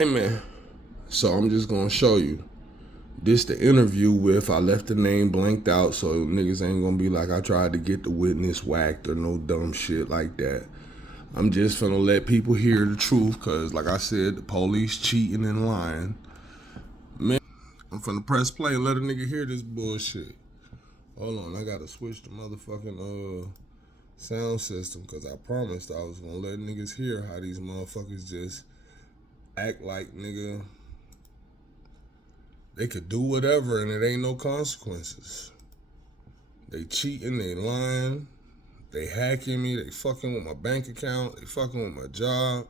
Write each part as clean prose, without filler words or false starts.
Hey man, so I'm just gonna show you. This the interview with, I left the name blanked out so niggas ain't gonna be like I tried to get the witness whacked or no dumb shit like that. I'm just finna let people hear the truth cause like I said, the police cheating and lying. Man, I'm finna press play and let a nigga hear this bullshit. Hold on, I gotta switch the motherfucking sound system cause I promised I was gonna let niggas hear how these motherfuckers just act like nigga they could do whatever and it ain't no consequences. They cheating, they lying, they hacking me, they fucking with my bank account, they fucking with my job.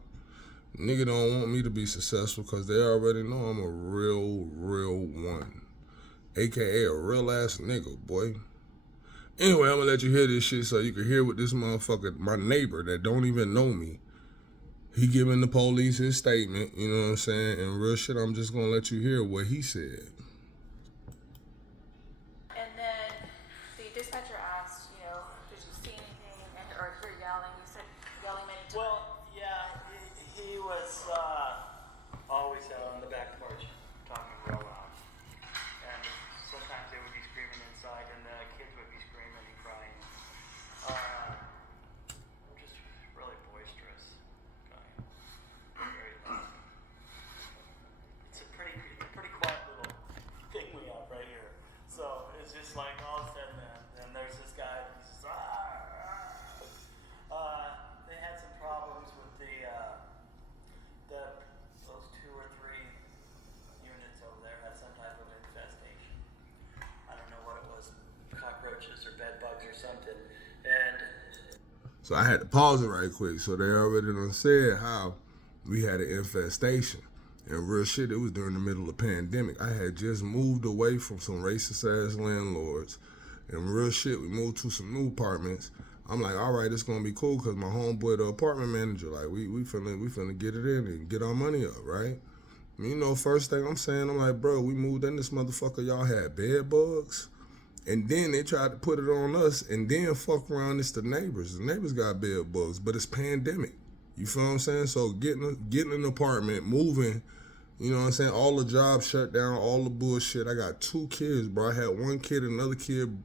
Nigga don't want me to be successful because they already know I'm a real one. AKA a real ass nigga, boy. Anyway, I'm gonna let you hear this shit so you can hear what this motherfucker, my neighbor that don't even know me, he giving the police his statement, you know what I'm saying? And real shit, I'm just gonna let you hear what he said. And then the dispatcher asked, did you see anything or hear yelling? You said yelling many times. Well, yeah, he was always out on the back porch talking real loud. And sometimes they would be screaming inside and the kids would be screaming and crying. Just really boisterous guy. Very loud. It's a pretty quiet little thing we have right here. So it's just like all of a sudden, and there's this guy, he's just, they had some problems with those 2 or 3 units over there had some type of infestation. I don't know what it was, cockroaches or bed bugs or something. And So I had to pause it right quick. So they already done said how we had an infestation. And real shit, it was during the middle of the pandemic. I had just moved away from some racist ass landlords. And real shit, we moved to some new apartments. I'm like, all right, it's gonna be cool because my homeboy, the apartment manager, like we finna get it in and get our money up, right? You know, first thing I'm saying, I'm like, bro, we moved in this motherfucker, y'all had bed bugs. And then they tried to put it on us and then fuck around, it's the neighbors. The neighbors got bed bugs, but it's pandemic. You feel what I'm saying? So getting an apartment, moving, you know what I'm saying? All the jobs shut down, all the bullshit. I got 2 kids, bro. I had 1 kid, another kid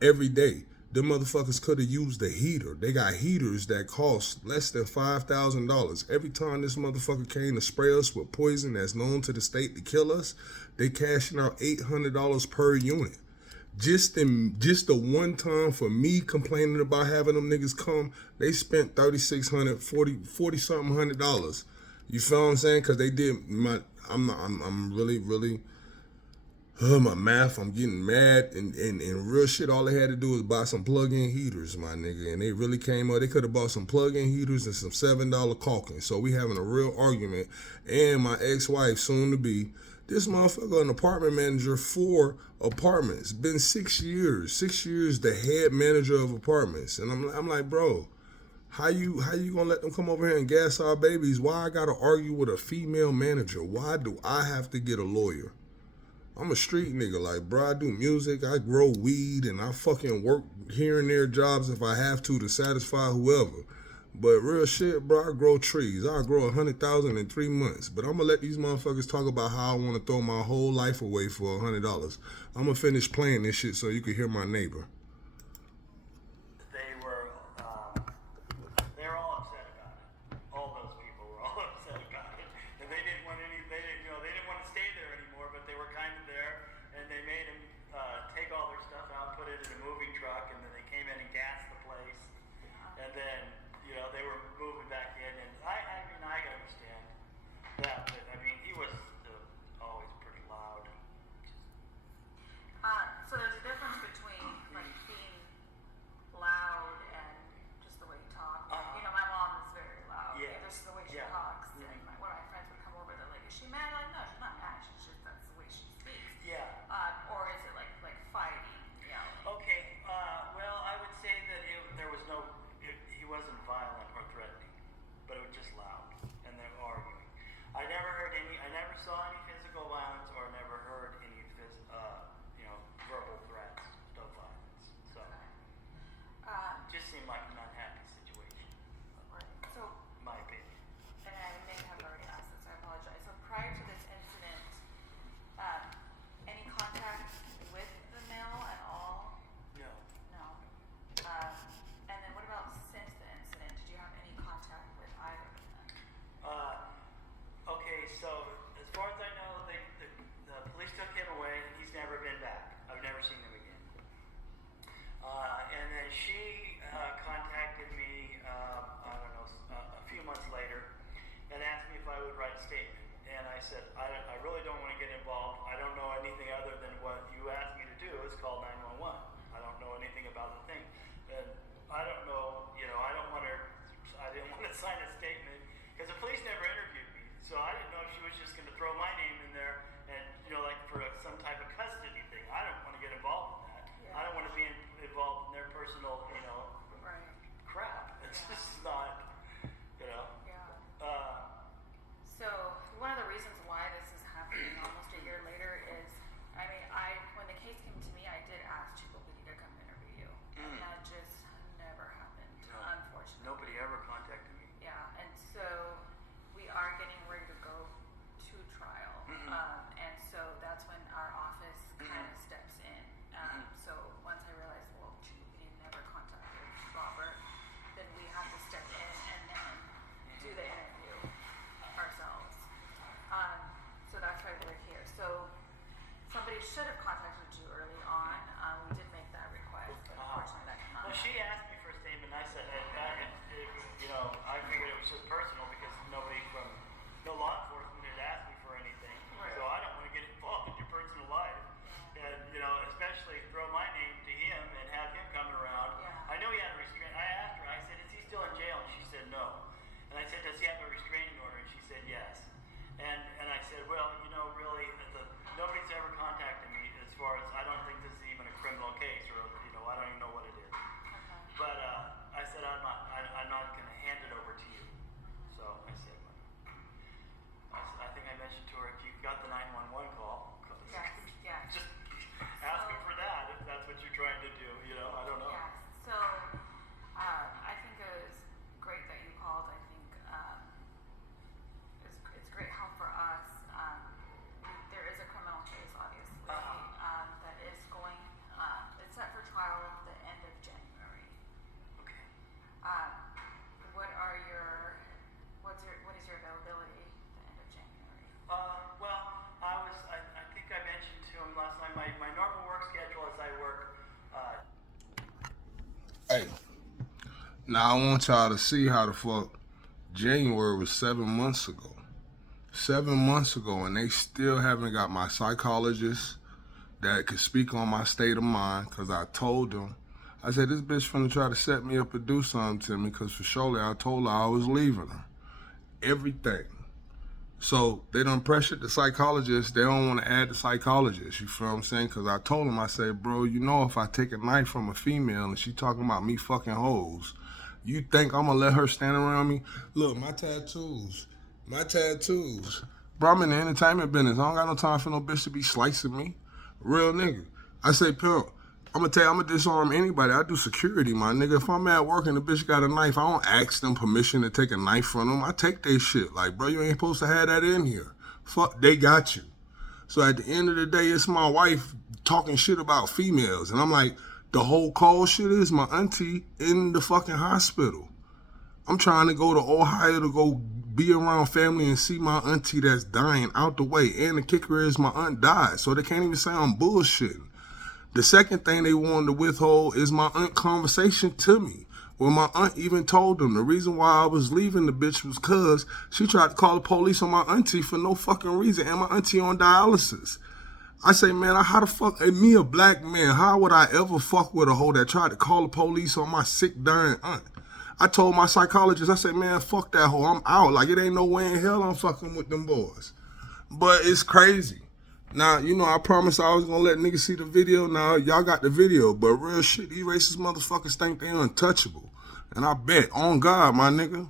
every day. Them motherfuckers could have used a heater. They got heaters that cost less than $5,000. Every time this motherfucker came to spray us with poison that's known to the state to kill us, they cashing out $800 per unit. Just the one time for me complaining about having them niggas come, they spent $3,600, 40 something $100. You feel what I'm saying? Cause they did I'm really my math, I'm getting mad and real shit, all they had to do was buy some plug-in heaters, my nigga. And they really came up, they could have bought some plug-in heaters and some $7 caulking. So we having a real argument. And my ex-wife, soon to be, this motherfucker, an apartment manager for apartments. Been 6 years. 6 years the head manager of apartments. And I'm like, bro, how you gonna let them come over here and gas our babies? Why I gotta argue with a female manager? Why do I have to get a lawyer? I'm a street nigga, like, bro, I do music, I grow weed, and I fucking work here and there jobs if I have to satisfy whoever. But real shit, bro, I grow trees. I grow 100,000 in 3 months. But I'm gonna let these motherfuckers talk about how I wanna throw my whole life away for $100. I'm gonna finish playing this shit so you can hear my neighbor. they were all upset about it. All those people were all upset about it, and they didn't want to stay there anymore. But they were kind of there, and they made them take all their stuff out, put it in a moving truck, and then they came in and gassed the place, and then they were moving back in. And I can understand that, but I mean he was always pretty loud. So there's a difference between like Now I want y'all to see how the fuck January was 7 months ago. 7 months ago, and they still haven't got my psychologist that could speak on my state of mind, because I told them, I said, this bitch finna try to set me up and do something to me, because for surely I told her I was leaving her. Everything. So they done pressured the psychologist. They don't want to add the psychologist. You feel what I'm saying? Because I told him, I said, bro, you know if I take a knife from a female and she talking about me fucking hoes, you think I'm going to let her stand around me? Look, my tattoos. Bro, I'm in the entertainment business. I don't got no time for no bitch to be slicing me. Real nigga. I say, pimp, I'm going to tell you, I'm going to disarm anybody. I do security, my nigga. If I'm at work and the bitch got a knife, I don't ask them permission to take a knife from them. I take their shit. Like, bro, you ain't supposed to have that in here. Fuck, they got you. So at the end of the day, it's my wife talking shit about females. And I'm like, the whole call shit is my auntie in the fucking hospital. I'm trying to go to Ohio to go be around family and see my auntie that's dying out the way. And the kicker is my aunt died. So they can't even say I'm bullshitting. The second thing they wanted to withhold is my aunt conversation to me. Well, my aunt even told them the reason why I was leaving the bitch was because she tried to call the police on my auntie for no fucking reason. And my auntie on dialysis. I say, man, how the fuck, me a black man, how would I ever fuck with a hoe that tried to call the police on my sick, dying aunt? I told my psychologist, I said, man, fuck that hoe, I'm out. Like, it ain't no way in hell I'm fucking with them boys. But it's crazy. Now, you know, I promised I was gonna let niggas see the video. Now, y'all got the video, but real shit, these racist motherfuckers think they untouchable. And I bet, on God, my nigga,